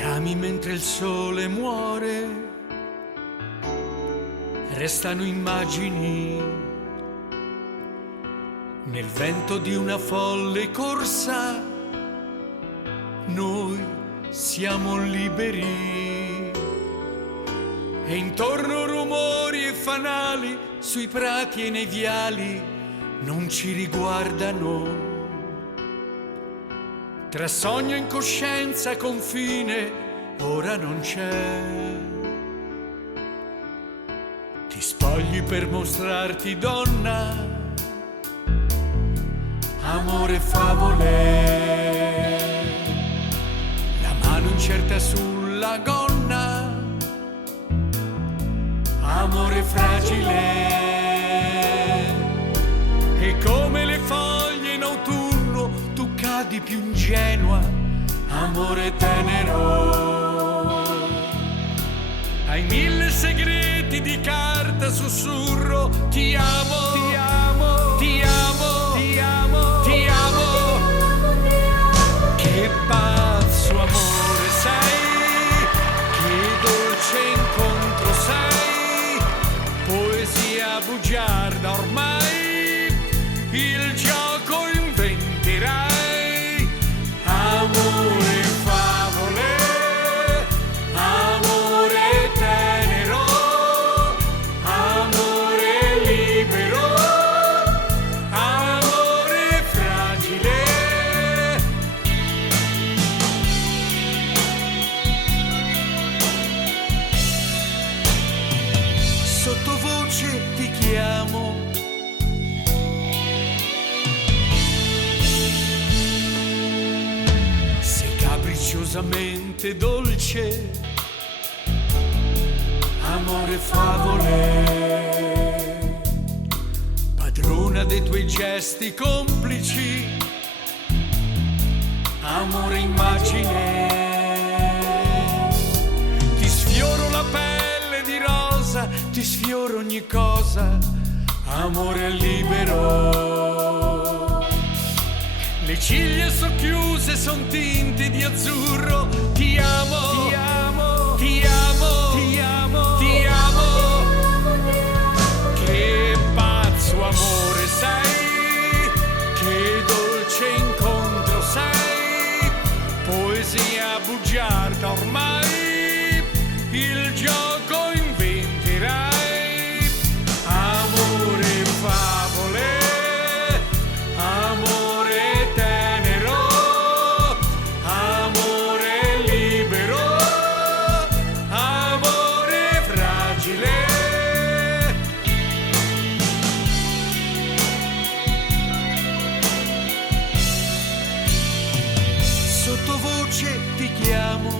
Chiami mentre il sole muore, restano immagini nel vento di una folle corsa. Noi siamo liberi e intorno rumori e fanali sui prati e nei viali non ci riguardano. Tra sogno e incoscienza confine ora non c'è. Ti spogli per mostrarti donna, amore e favole, la mano incerta sulla gonna, amore fragile. E come le foglie in autunno tu cadi più ingenua, amore tenero. Hai mille segreti di carta, sussurro, ti amo, ti amo, ti amo, ti amo, ti amo. Che pazzo amore sei, che dolce incontro sei, poesia bugiarda ormai, il gioco inventerai, amore favole, amore tenero, amore libero, amore fragile. Sottovoce ti chiamo, capricciosamente dolce, amore favole, padrona dei tuoi gesti complici, amore immagine. Ti sfioro la pelle di rosa, ti sfioro ogni cosa, amore libero. Le ciglia socchiuse son tinte di azzurro, ti amo, ti amo, ti amo, ti amo, ti amo. Che pazzo amore sei, che dolce incontro sei, poesia bugiarda ormai, il gioco inventerai, amore favole, amore tenero, amore libero, amore fragile. Sottovoce ti chiamo,